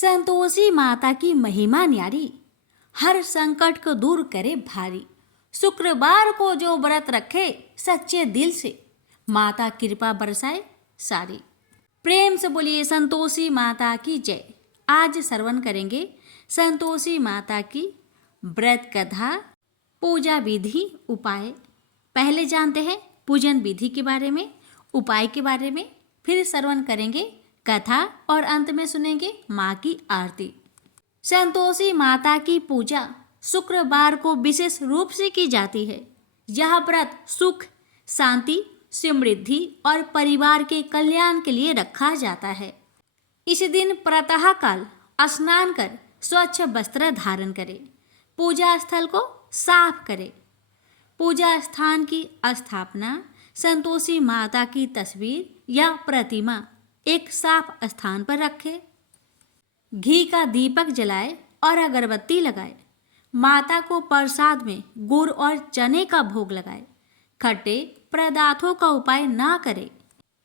संतोषी माता की महिमा न्यारी, हर संकट को दूर करे भारी। शुक्रवार को जो व्रत रखे सच्चे दिल से, माता कृपा बरसाए सारी। प्रेम से बोलिए संतोषी माता की जय। आज श्रवण करेंगे संतोषी माता की व्रत कथा, पूजा विधि, उपाय। पहले जानते हैं पूजन विधि के बारे में, उपाय के बारे में, फिर श्रवण करेंगे कथा और अंत में सुनेंगे माँ की आरती। संतोषी माता की पूजा शुक्रवार को विशेष रूप से की जाती है। यह व्रत सुख, शांति, समृद्धि और परिवार के कल्याण के लिए रखा जाता है। इस दिन प्रातः काल स्नान कर स्वच्छ वस्त्र धारण करें, पूजा स्थल को साफ करें। पूजा स्थान की स्थापना संतोषी माता की तस्वीर या प्रतिमा एक साफ स्थान पर रखें। घी का दीपक जलाए और अगरबत्ती लगाए। माता को प्रसाद में गुड़ और चने का भोग लगाए। खट्टे पदार्थों का उपाय ना करें।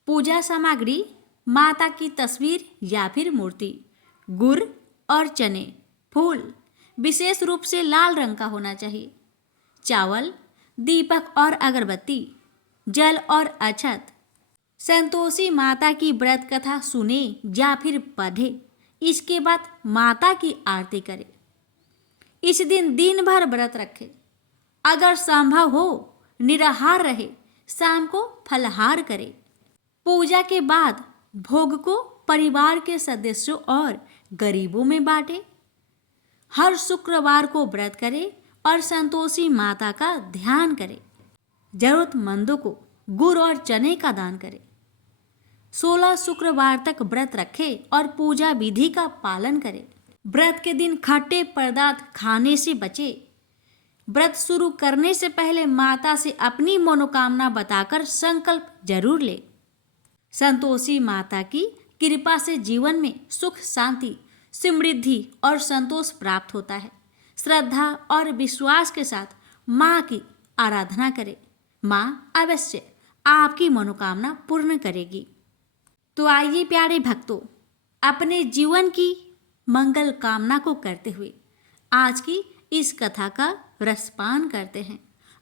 पूजा सामग्री माता की तस्वीर या फिर मूर्ति, गुड़ और चने, फूल विशेष रूप से लाल रंग का होना चाहिए, चावल, दीपक और अगरबत्ती, जल और अक्षत। संतोषी माता की व्रत कथा सुने या फिर पढ़े, इसके बाद माता की आरती करें। इस दिन दिन भर व्रत रखें। अगर संभव हो निराहार रहे, शाम को फलाहार करें। पूजा के बाद भोग को परिवार के सदस्यों और गरीबों में बांटें। हर शुक्रवार को व्रत करें और संतोषी माता का ध्यान करें। जरूरतमंदों को गुड़ और चने का दान करें। 16 शुक्रवार तक व्रत रखें और पूजा विधि का पालन करें। व्रत के दिन खट्टे पदार्थ खाने से बचें। व्रत शुरू करने से पहले माता से अपनी मनोकामना बताकर संकल्प जरूर ले। संतोषी माता की कृपा से जीवन में सुख, शांति, समृद्धि और संतोष प्राप्त होता है। श्रद्धा और विश्वास के साथ माँ की आराधना करें। माँ अवश्य आपकी मनोकामना पूर्ण करेगी। तो आइए प्यारे भक्तों, अपने जीवन की मंगल कामना को करते हुए आज की इस कथा का रसपान करते हैं।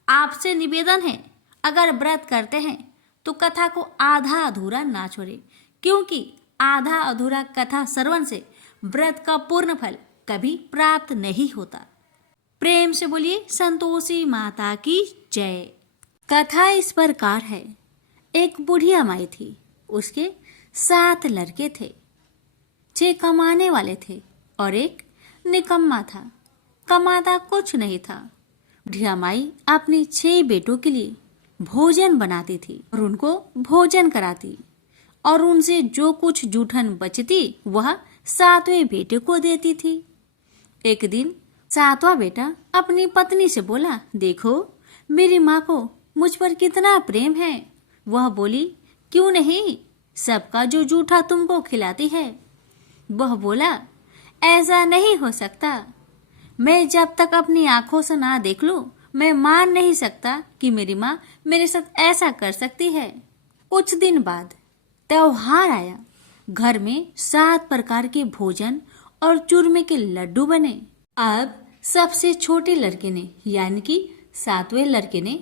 आपसे निवेदन है, अगर व्रत करते हैं तो कथा को आधा अधूरा ना छोड़ें, क्योंकि आधा अधूरा कथा श्रवण से व्रत का पूर्ण फल कभी प्राप्त नहीं होता। प्रेम से बोलिए संतोषी माता की जय। कथा इस प्रकार है। एक बुढ़िया माई थी, उसके 7 लड़के थे। 6 कमाने वाले थे और एक निकम्मा था, कमाता कुछ नहीं था। बुढ़िया माई अपनी 6 बेटों के लिए भोजन बनाती थी और उनको भोजन कराती, और उनसे जो कुछ जूठन बचती वह 7वें बेटे को देती थी। एक दिन 7वां बेटा अपनी पत्नी से बोला, देखो मेरी माँ को मुझ पर कितना प्रेम है। वह बोली, क्यों नहीं, सबका जो जूठा तुमको खिलाती है। वह बोला, ऐसा नहीं हो सकता। मैं जब तक अपनी आंखों से ना देख लूं, मैं मान नहीं सकता कि मेरी माँ मेरे साथ ऐसा कर सकती है। कुछ दिन बाद त्योहार आया। घर में 7 प्रकार के भोजन और चूरमे के लड्डू बने। अब सबसे छोटे लड़के ने, यानी कि 7वें लड़के ने,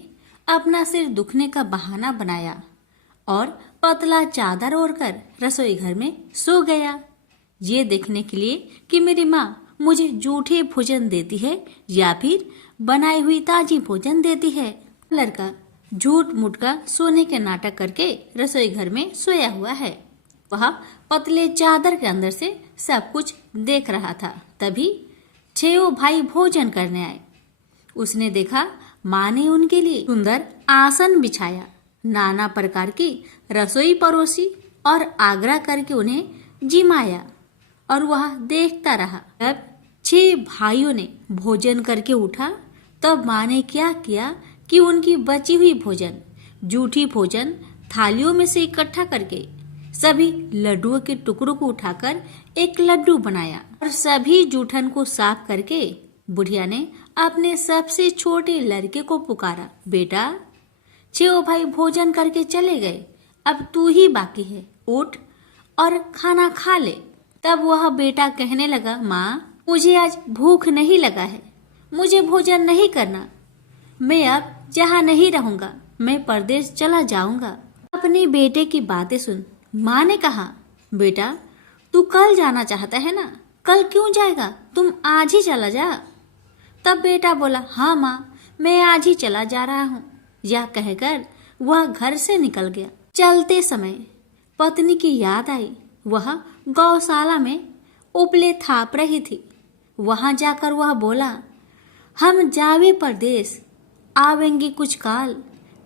अपना सिर दुखने का बहाना बनाया और पतला चादर ओढ़कर रसोई घर में सो गया, ये देखने के लिए कि मेरी माँ मुझे जूठे भोजन देती है या फिर बनाई हुई ताजी भोजन देती है। लड़का झूठ मूठ का सोने के नाटक करके रसोई घर में सोया हुआ है। वह पतले चादर के अंदर से सब कुछ देख रहा था। तभी 6 भाई भोजन करने आए। उसने देखा माँ ने उनके लिए सुंदर आसन बिछाया, नाना प्रकार की रसोई परोसी और आग्रह करके उन्हें जिमाया, और वह देखता रहा। तब 6 भाइयों ने भोजन करके उठा, तब माँ ने क्या किया कि उनकी बची हुई भोजन, जूठी भोजन थालियों में से इकट्ठा करके सभी लड्डुओं के टुकड़ों को उठाकर एक लड्डू बनाया, और सभी जूठन को साफ करके बुढ़िया ने अपने सबसे छोटे लड़के को पुकारा, बेटा 6 भाई भोजन करके चले गए, अब तू ही बाकी है, उठ और खाना खा ले। तब वह बेटा कहने लगा, माँ मुझे आज भूख नहीं लगा है, मुझे भोजन नहीं करना, मैं अब जहाँ नहीं रहूंगा, मैं परदेश चला जाऊंगा। अपने बेटे की बातें सुन माँ ने कहा, बेटा तू कल जाना चाहता है ना, कल क्यों जाएगा, तुम आज ही चला जा। तब बेटा बोला, हाँ माँ मैं आज ही चला जा रहा हूँ। यह कहकर वह घर से निकल गया। चलते समय पत्नी की याद आई। वह गौशाला में उपले थाप रही थी। वहां जाकर वह बोला, हम जावे परदेश, आवेंगे कुछ काल,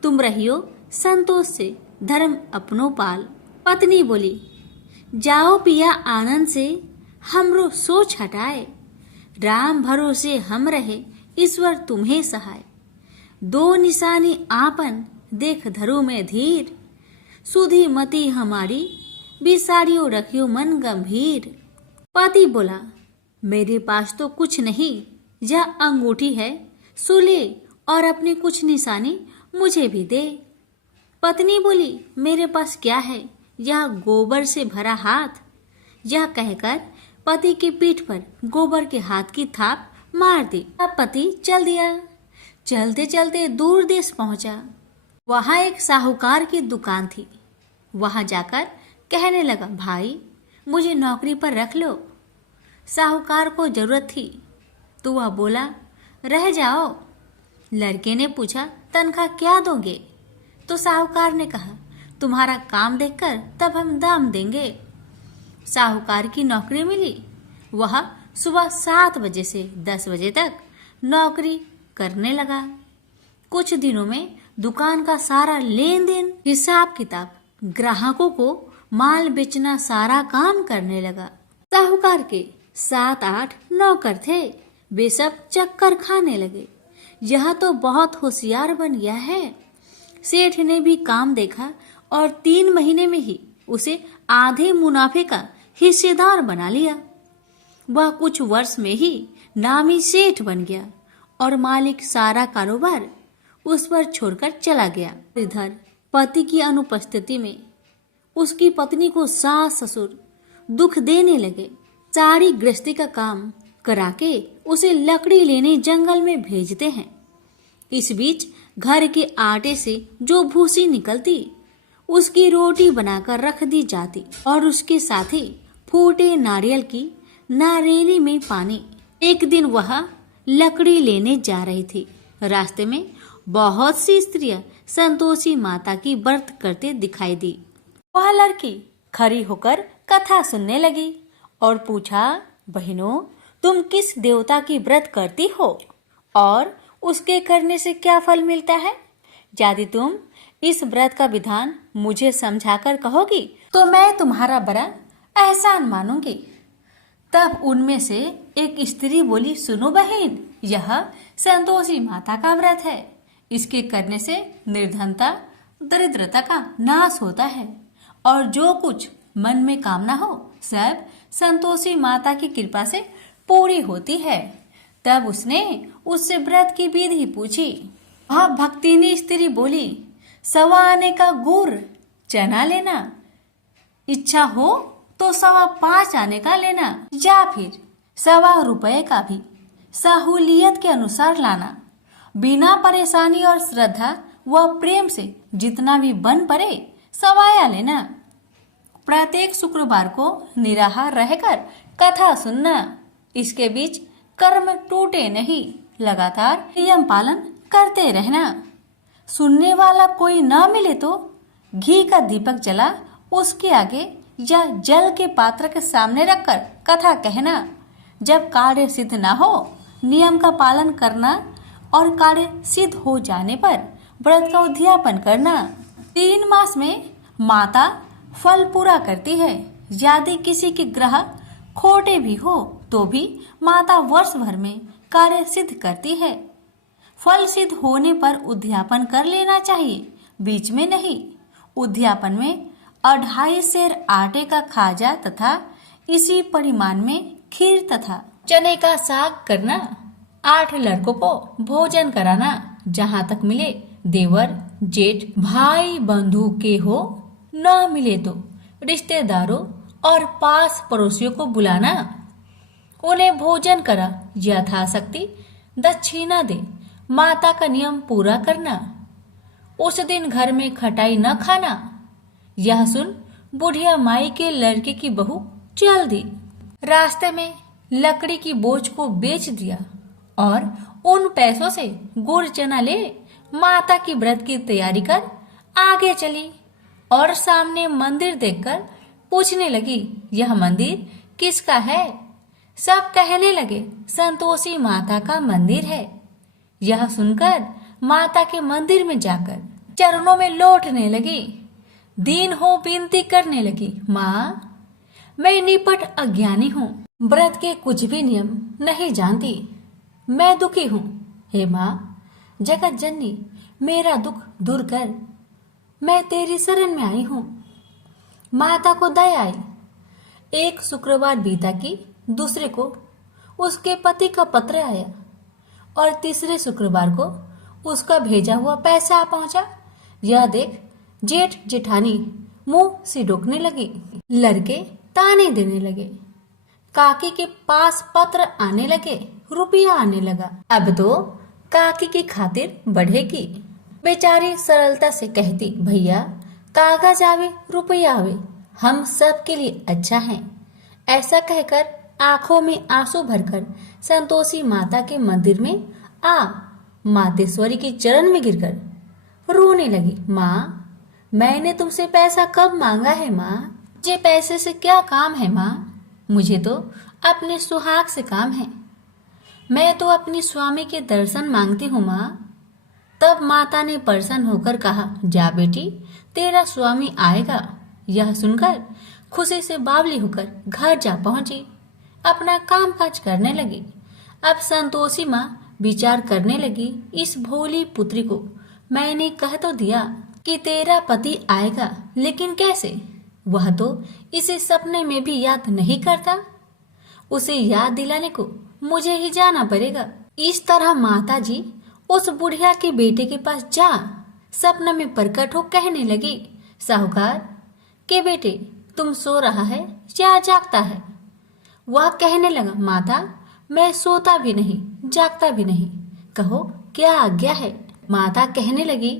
तुम रहियो संतोष से, धर्म अपनो पाल। पत्नी बोली, जाओ पिया आनंद से, हमरो सोच हटाए, राम भरोसे हम रहे, ईश्वर तुम्हें सहाय। दो निशानी आपन, देख धरो में धीर, सुधी मती हमारी, बिसारियो रखियो मन गंभीर। पति बोला, मेरे पास तो कुछ नहीं, यह अंगूठी है, सुले और अपनी कुछ निशानी मुझे भी दे। पत्नी बोली, मेरे पास क्या है, यह गोबर से भरा हाथ। यह कहकर पति की पीठ पर गोबर के हाथ की थाप मार दी। अब पति चल दिया। चलते चलते दूर देश पहुंचा। वहां एक साहूकार की दुकान थी। वहां जाकर कहने लगा, भाई मुझे नौकरी पर रख लो। साहूकार को जरूरत थी तो वह बोला, रह जाओ। लड़के ने पूछा, तनख्वाह क्या दोगे? तो साहूकार ने कहा, तुम्हारा काम देखकर तब हम दाम देंगे। साहूकार की नौकरी मिली। वह सुबह 7 बजे से 10 बजे तक नौकरी करने लगा। कुछ दिनों में दुकान का सारा लेन देन, हिसाब किताब, ग्राहकों को माल बेचना, सारा काम करने लगा। साहूकार के 7-8 नौकर थे। वे सब चक्कर खाने लगे। यह तो बहुत होशियार बन गया है। सेठ ने भी काम देखा और 3 महीने में ही उसे आधे मुनाफे का हिस्सेदार बना लिया। वह कुछ वर्ष में ही नामी सेठ बन गया और मालिक सारा कारोबार उस पर छोड़कर चला गया। इधर पति की अनुपस्थिति में उसकी पत्नी को सास ससुर दुख देने लगे। सारी गृहस्थी का काम करा के उसे लकड़ी लेने जंगल में भेजते हैं। इस बीच घर के आटे से जो भूसी निकलती, उसकी रोटी बनाकर रख दी जाती और उसके साथ ही फूटे नारियल की नारेली में पानी। एक दिन वह लकड़ी लेने जा रही थी। रास्ते में बहुत सी स्त्रियां संतोषी माता की व्रत करते दिखाई दी। वह लड़की खड़ी होकर कथा सुनने लगी और पूछा, बहनों तुम किस देवता की व्रत करती हो और उसके करने से क्या फल मिलता है? यदि तुम इस व्रत का विधान मुझे समझाकर कहोगी तो मैं तुम्हारा बड़ा एहसान मानूंगी। तब उनमें से एक स्त्री बोली, सुनो बहन, यह संतोषी माता का व्रत है। इसके करने से निर्धनता, दरिद्रता का नाश होता है और जो कुछ मन में कामना हो सब संतोषी माता की कृपा से पूरी होती है। तब उसने उससे व्रत की विधि पूछी। वह भक्तिनी स्त्री बोली, 1.25 आने का गुड़ चना लेना, इच्छा हो तो 5.25 आने का लेना, या फिर 1.25 रुपए का भी सहूलियत के अनुसार लाना। बिना परेशानी और श्रद्धा व प्रेम से जितना भी बन पड़े सवाया लेना। प्रत्येक शुक्रवार को निराहार रहकर कथा सुनना। इसके बीच कर्म टूटे नहीं, लगातार नियम पालन करते रहना। सुनने वाला कोई ना मिले तो घी का दीपक जला उसके आगे या जल के पात्र के सामने रखकर कथा कहना। जब कार्य सिद्ध ना हो नियम का पालन करना और कार्य सिद्ध हो जाने पर व्रत का उद्यापन करना। 3 मास में माता फल पूरा करती है। यदि किसी के ग्रह खोटे भी हो तो भी माता वर्ष भर में कार्य सिद्ध करती है। फल सिद्ध होने पर उद्यापन कर लेना चाहिए, बीच में नहीं। उद्यापन में 2.5 सेर आटे का खाजा तथा इसी परिमाण में खीर तथा चने का साग करना। 8 लड़कों को भोजन कराना। जहाँ तक मिले देवर जेठ भाई बंधु के हो, न मिले तो रिश्तेदारों और पास पड़ोसियों को बुलाना, उन्हें भोजन करा, यथाशक्ति दक्षिणा दे, माता का नियम पूरा करना, उस दिन घर में खटाई न खाना। यह सुन बुढ़िया माई के लड़के की बहू चल दी। रास्ते में लकड़ी की बोझ को बेच दिया और उन पैसों से गुड़ चना ले माता की व्रत की तैयारी कर आगे चली और सामने मंदिर देखकर पूछने लगी, यह मंदिर किसका है? सब कहने लगे, संतोषी माता का मंदिर है। यह सुनकर माता के मंदिर में जाकर चरणों में लौटने लगी, दीन हो विनती करने लगी, माँ मैं निपट अज्ञानी हूँ, व्रत के कुछ भी नियम नहीं जानती, मैं दुखी हूँ। हे माँ जगत जननी मेरा दुख दूर कर, मैं तेरी शरण में आई हूँ। माता को दया आई। एक शुक्रवार बीता कि दूसरे को उसके पति का पत्र आया और तीसरे शुक्रवार को उसका भेजा हुआ पैसा आ पहुंचा। यह देख जेठ जेठानी मुंह सिडोकने लगी, लड़के ताने देने लगे, काकी के पास पत्र आने लगे, रुपया आने लगा, अब तो काकी की खातिर बढ़ेगी। बेचारी सरलता से कहती, भैया कागज आवे रुपया आवे, हम सब के लिए अच्छा है। ऐसा कहकर आंखों में आंसू भरकर संतोषी माता के मंदिर में आ मातेश्वरी के चरण में गिरकर रोने लगी, माँ मैंने तुमसे पैसा कब मांगा है माँ? मुझे पैसे से क्या काम है माँ? मुझे तो अपने सुहाग से काम है। मैं तो अपनी स्वामी के दर्शन मांगती हूँ माँ। तब माता ने प्रसन्न होकर कहा, जा बेटी तेरा स्वामी आएगा। यह सुनकर खुशी से बावली होकर घर जा पहुंची, अपना काम काज करने लगी। अब संतोषी माँ विचार करने लगी, इस भोली पुत्री को मैंने कह तो दिया कि तेरा पति आएगा, लेकिन कैसे? वह तो इसे सपने में भी याद नहीं करता। उसे याद दिलाने को मुझे ही जाना पड़ेगा। इस तरह माता जी उस बुढ़िया के बेटे के पास जा सपना में प्रकट हो कहने लगी, साहूकार के बेटे तुम सो रहा है या जागता है? वह कहने लगा, माता मैं सोता भी नहीं जागता भी नहीं, कहो क्या आज्ञा है? माता कहने लगी,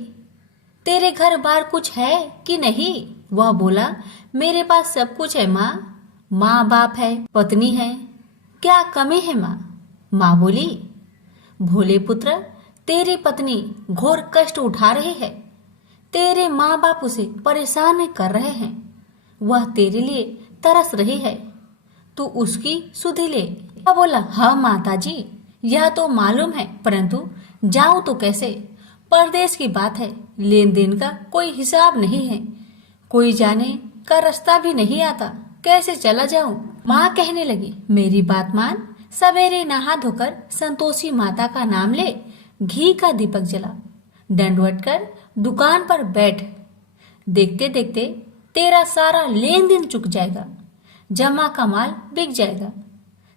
तेरे घर बार कुछ है कि नहीं? वह बोला, मेरे पास सब कुछ है माँ, माँ बाप है, पत्नी है, क्या कमी है माँ? माँ बोली, भोले पुत्र तेरी पत्नी घोर कष्ट उठा रही है, तेरे माँ बाप उसे परेशान कर रहे हैं, वह तेरे लिए तरस रही है, तू उसकी सुधि ले। वह बोला, हाँ माता जी यह तो मालूम है, परंतु जाऊं तो कैसे? परदेश की बात है, लेन देन का कोई हिसाब नहीं है, कोई जाने का रास्ता भी नहीं आता, कैसे चला जाऊं? माँ कहने लगी, मेरी बात मान, सवेरे नहा धोकर संतोषी माता का नाम ले, घी का दीपक जला, दंडवत कर दुकान पर बैठ, देखते देखते तेरा सारा लेन देन चुक जाएगा, जमा का माल बिक जाएगा,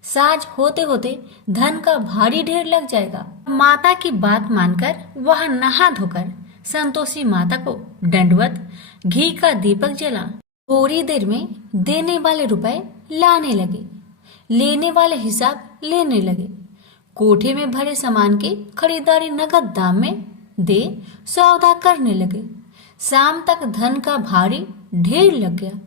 साज होते होते धन का भारी ढेर लग जाएगा। माता की बात मानकर वह नहा धोकर संतोषी माता को दंडवत घी का दीपक जला। थोड़ी देर में देने वाले रुपए लाने लगे, लेने वाले हिसाब लेने लगे, कोठे में भरे सामान की खरीदारी नगद दाम में दे सौदा करने लगे। शाम तक धन का भारी ढेर लग गया।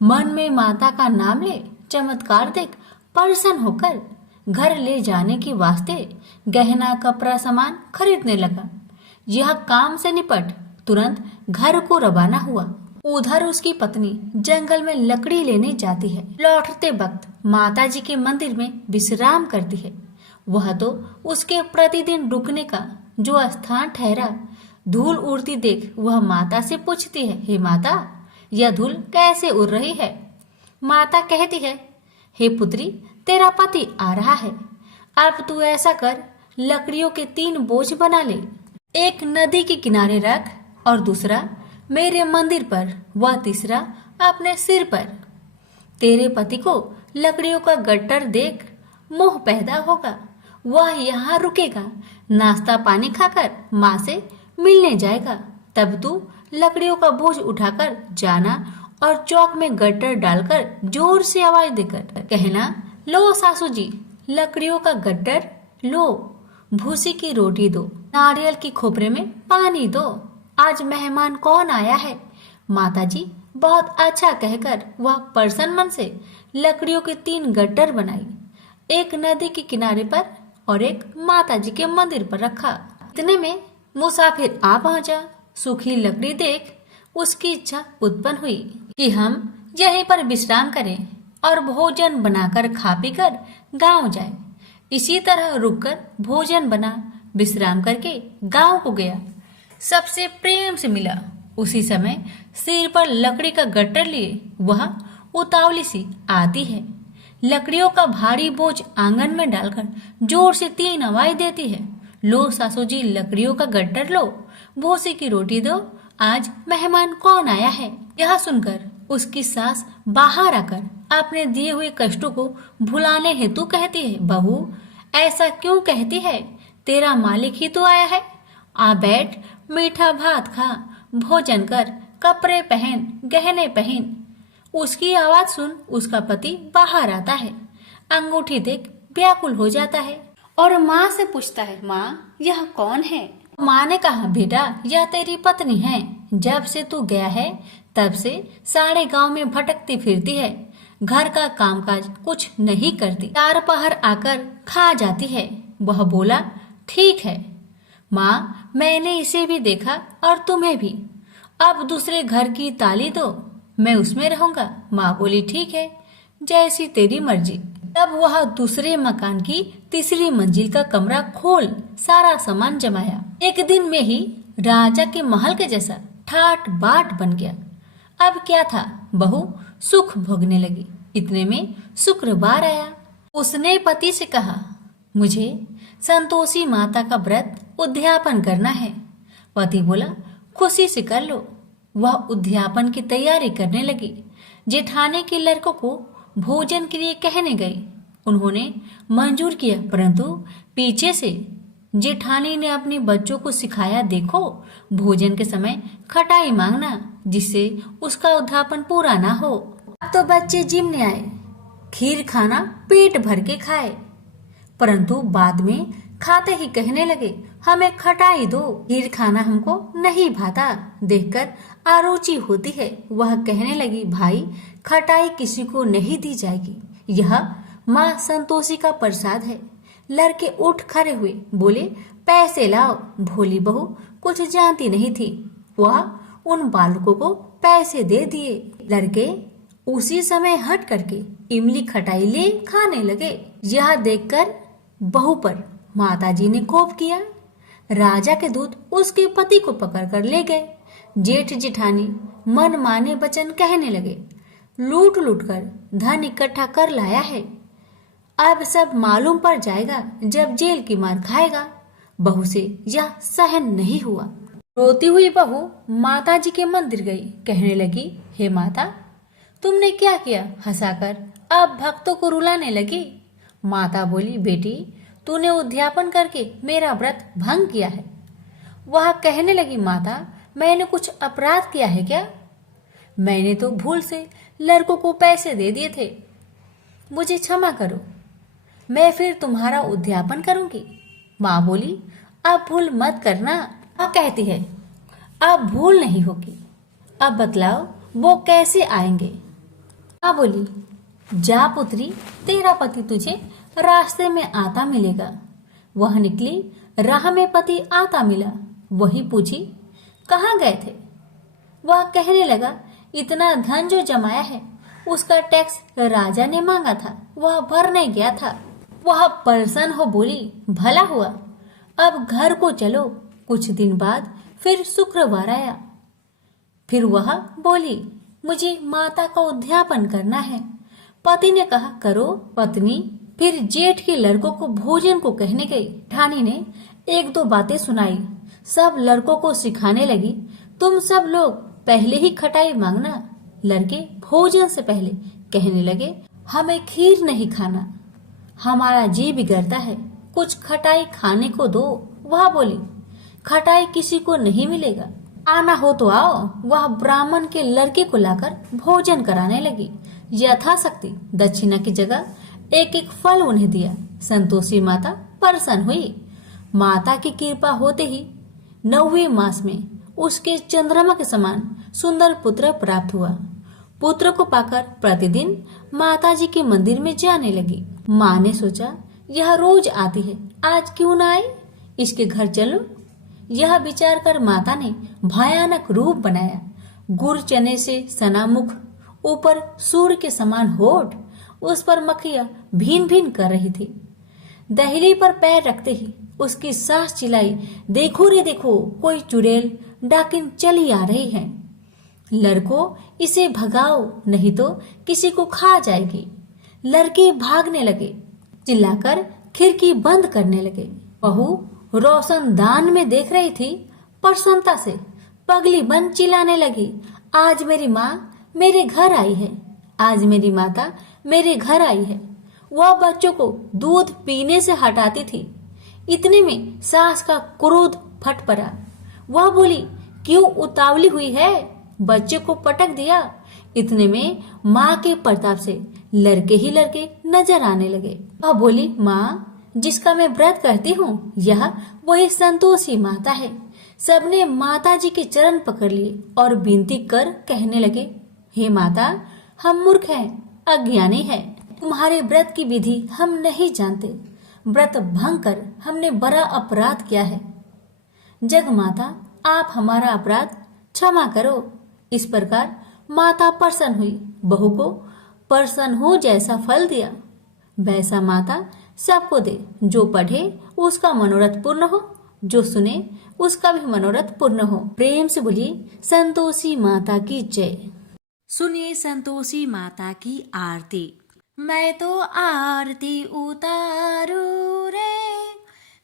मन में माता का नाम ले चमत्कार देख प्रसन्न होकर घर ले जाने के वास्ते गहना कपड़ा सामान खरीदने लगा। यह काम से निपट तुरंत घर को रवाना हुआ। उधर उसकी पत्नी जंगल में लकड़ी लेने जाती है। लौटते वक्त माता जी के मंदिर में विश्राम करती है। वह तो उसके प्रतिदिन रुकने का जो स्थान ठहरा। धूल उड़ती देख वह माता से पूछती है, हे माता यह धूल कैसे उड़ रही है? माता कहती है, हे पुत्री तेरा पति आ रहा है, अब तू ऐसा कर लकड़ियों के 3 बोझ बना ले, एक नदी के किनारे रख और दूसरा मेरे मंदिर पर व तीसरा अपने सिर पर। तेरे पति को लकड़ियों का गट्टर देख मोह पैदा होगा, वह यहाँ रुकेगा, नाश्ता पानी खाकर माँ से मिलने जाएगा, तब तू लकड़ियों का बोझ उठाकर जाना और चौक में गट्टर डालकर जोर से आवाज देकर कहना, लो सासू जी, लकड़ियों का गट्टर लो, भूसी की रोटी दो, नारियल की खोपरे में पानी दो, आज मेहमान कौन आया है। माताजी बहुत अच्छा कहकर वह प्रसन्न मन से लकड़ियों के 3 गट्टर बनाई, एक नदी के किनारे पर और एक माताजी के मंदिर पर रखा। इतने में मुसाफिर आ पहुंचा। सूखी लकड़ी देख उसकी इच्छा उत्पन्न हुई कि हम यहीं पर विश्राम करें और भोजन बनाकर खा पीकर गांव जाए। इसी तरह रुककर भोजन बना, विश्राम करके गांव को गया। सबसे प्रेम से मिला। उसी समय सिर पर लकड़ी का गट्टर लिए वह उतावली सी आती है। लकड़ियों का भारी बोझ आंगन में डालकर जोर से 3 आवाज देती है, लो सासू जी, लकड़ियों का गट्टर लो, भूसी की रोटी दो, आज मेहमान कौन आया है। यह सुनकर उसकी सास बाहर आकर अपने दिए हुए कष्टों को भुलाने हेतु कहती है, बहू ऐसा क्यों कहती है, तेरा मालिक ही तो आया है। आ बैठ, मीठा भात खा, भोजन कर, कपड़े पहन, गहने पहन। उसकी आवाज सुन उसका पति बाहर आता है। अंगूठी देख व्याकुल हो जाता है और माँ से पूछता है, माँ यह कौन है। माँ ने कहा, बेटा यह तेरी पत्नी है, जब से तू गया है तब से सारे गांव में भटकती फिरती है, घर का कामकाज कुछ नहीं करती, 4 पहर आकर खा जाती है। वह बोला, ठीक है माँ, मैंने इसे भी देखा और तुम्हें भी, अब दूसरे घर की ताली दो, मैं उसमें रहूंगा। माँ बोली, ठीक है, जैसी तेरी मर्जी। तब वह दूसरे मकान की 3री मंजिल का कमरा खोल सारा सामान जमाया। एक दिन में ही राजा के महल के जैसा ठाट बाट बन गया। अब क्या था, बहू सुख भोगने लगी। इतने में शुक्रवार आया। उसने पति से कहा, मुझे संतोषी माता का व्रत उद्यापन करना है। पति बोला, खुशी से कर लो। वह उद्यापन की तैयारी करने लगी। जेठानी के लड़कों को भोजन के लिए कहने गई। उन्होंने मंजूर किया, परंतु पीछे से जेठानी ने अपने बच्चों को सिखाया, देखो भोजन के समय खटाई मांगना, जिससे उसका उद्यापन पूरा ना हो। अब तो बच्चे जिमने आए, खीर खाना पेट भर के खाए, परंतु बाद में खाते ही कहने लगे, हमें खटाई दो, खीर खाना हमको नहीं भाता, देखकर आरुचि होती है। वह कहने लगी, भाई खटाई किसी को नहीं दी जाएगी, यह माँ संतोषी का प्रसाद है। लड़के उठ खड़े हुए, बोले, पैसे लाओ। भोली बहू कुछ जानती नहीं थी, वह उन बालकों को पैसे दे दिए। लड़के उसी समय हट करके इमली खटाई ले खाने लगे। यह देखकर बहू पर माताजी ने कोप किया। राजा के दूत उसके पति को पकड़कर ले गए। जेठ जेठानी मन माने वचन कहने लगे, लूट लूट कर धन इकट्ठा कर लाया है, अब सब मालूम पड़ जाएगा जब जेल की मार खाएगा। बहू से यह सहन नहीं हुआ। रोती हुई बहू माताजी के मंदिर गई। कहने लगी, हे माता, तुमने क्या किया, हंसाकर अब भक्तों को रुलाने लगी। माता बोली, बेटी तूने उद्यापन करके मेरा व्रत भंग किया है। वह कहने लगी, माता मैंने कुछ अपराध किया है क्या? मैंने तो भूल से लड़कों को पैसे दे दिए थे, मुझे क्षमा करो, मैं फिर तुम्हारा उद्यापन करूंगी। माँ बोली, अब भूल मत करना। माँ कहती है, अब भूल नहीं होगी, अब बतलाओ वो कैसे आएंगे। माँ बोली, जा पुत्री, तेरा पति तुझे रास्ते में आता मिलेगा। वह निकली, राह में पति आता मिला। वही पूछी, कहाँ गए थे? वह कहने लगा, इतना धन जो जमाया है उसका टैक्स राजा ने मांगा था, वह भरने गया था। वह प्रसन्न हो बोली, भला हुआ, अब घर को चलो। कुछ दिन बाद फिर शुक्रवार आया। फिर वह बोली, मुझे माता का उद्यापन करना है। पति ने कहा, करो पत्नी। फिर जेठ के लड़कों को भोजन को कहने गई। ठानी ने 1-2 बातें सुनाई। सब लड़कों को सिखाने लगी, तुम सब लोग पहले ही खटाई मांगना। लड़के भोजन से पहले कहने लगे, हमें खीर नहीं खाना, हमारा जी बिगड़ता है, कुछ खटाई खाने को दो। वह बोली, खटाई किसी को नहीं मिलेगा, आना हो तो आओ। वह ब्राह्मण के लड़के को लाकर भोजन कराने लगी। यथाशक्ति दक्षिणा की जगह एक एक फल उन्हें दिया। संतोषी माता प्रसन्न हुई। माता की कृपा होते ही 9वें मास में उसके चंद्रमा के समान सुंदर पुत्र प्राप्त हुआ। पुत्र को पाकर प्रतिदिन माता जी के मंदिर में जाने लगी। माँ ने सोचा, यह रोज आती है, आज क्यों ना आई, इसके घर चलो। यह विचार कर माता ने भयानक रूप बनाया। गुड़ चने से सना मुख, ऊपर सूर्य के समान होठ, उस पर मक्खियां भीन भीन कर रही थी। दहली पर पैर रखते ही उसकी सास चिल्लाई, देखो रे देखो, कोई चुड़ैल डाकिन चली आ रही है। लड़को, इसे भगाओ, नहीं तो किसी को खा जाएगी। लड़के भागने लगे, चिल्लाकर खिड़की बंद करने लगे। बहू रोशनदान में देख रही थी। प्रसन्नता से पगली बन चिल्लाने लगी, आज मेरी माँ मेरे घर आई है, आज मेरी माता मेरे घर आई है। वह बच्चों को दूध पीने से हटाती थी। इतने में सास का क्रोध फट पड़ा। वह बोली, क्यों उतावली हुई है, बच्चे को पटक दिया। इतने में माँ के प्रताप से लड़के ही लड़के नजर आने लगे। वह बोली, माँ, जिसका मैं व्रत करती हूँ, यह वही संतोषी माता है। सबने माता जी के चरण पकड़ लिए और विनती कर कहने लगे, हे माता, हम मूर्ख हैं, अज्ञानी हैं। तुम्हारे व्रत की विधि हम नहीं जानते। व्रत भंग कर हमने बड़ा अपराध किया है। जग माता, आप हमारा अपराध क्षमा करो। इस प्रकार माता प्रसन्न हुई। बहू को प्रसन्न हो जैसा फल दिया, वैसा माता सबको दे। जो पढ़े उसका मनोरथ पूर्ण हो, जो सुने उसका भी मनोरथ पूर्ण हो। प्रेम से बोलिए संतोषी माता की जय। सुनिए संतोषी माता की आरती। मैं तो आरती उतारू रे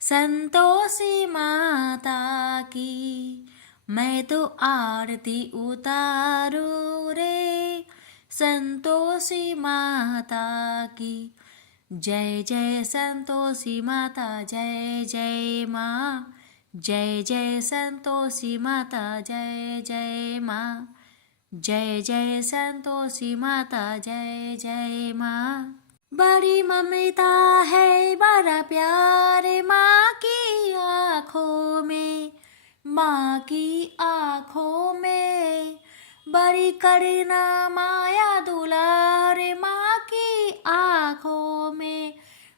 संतोषी माता की, मैं तो आरती उतारू रे संतोषी माता की। जय जय संतोषी माता, जय जय माँ, जय जय संतोषी माता, जय जय माँ, जय जय संतोषी माता, जय जय माँ। बड़ी ममता है, बड़ा प्यार माँ की आँखों में, माँ की आँखों में। बड़ी करुणा माया दुलार माँ की आँखों में,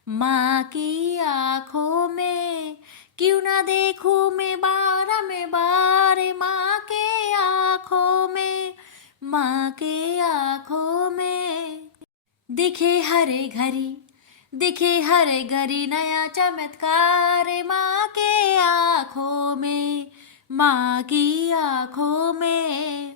माँ की आँखों में। क्यों ना देखूं मैं बार में बार माँ के आँखों में, माँ के आँखों में। दिखे हरे घड़ी, दिखे हरे घड़ी नया चमत्कार माँ के आँखों में, माँ की आँखों में।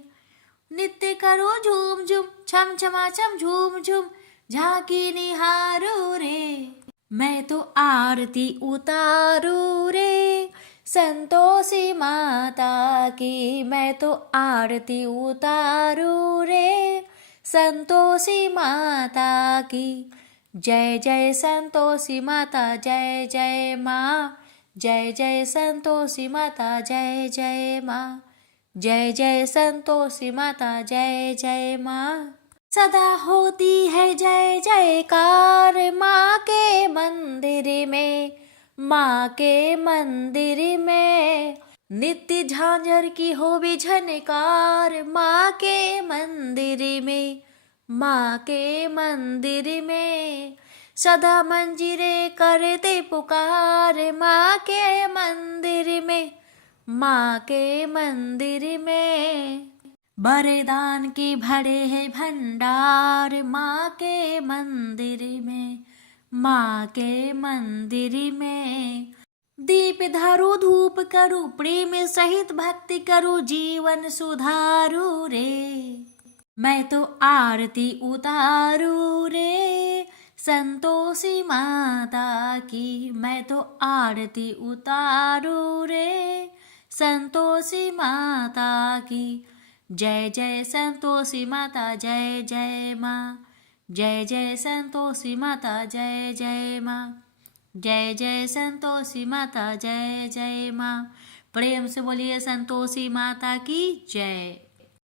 नित्य करो झूम झूम, छम छमा छम झूम झूम, झांकी निहारो रे। मैं तो आरती उतारू रे संतोषी माता की, मैं तो आरती उतारू रे संतोषी माता की। जय जय संतोषी माता, जय जय माँ, जय जय संतोषी माता, जय जय माँ, जय जय संतोषी माता, जय जय माँ। सदा होती है जय जयकार माँ के मंदिर में, माँ के मंदिर में। नित्य झांझर की हो भी झनकार माँ के मंदिर में, माँ के मंदिर में। सदा मंजीरे करते पुकार माँ के मंदिर में, माँ के मंदिर में। वरदान के भरे है भंडार माँ के मंदिर में, माँ के मंदिर में। दीप धरो धूप करो, प्रेम सहित भक्ति करो, जीवन सुधारू रे। मैं तो आरती उतारू रे संतोषी माता की, मैं तो आरती उतारू रे संतोषी माता की। जय जय संतोषी माता, जय जय माँ, जय जय संतोषी माता, जय जय माँ, जय जय संतोषी माता, जय जय माँ। प्रेम से बोलिए संतोषी माता की जय।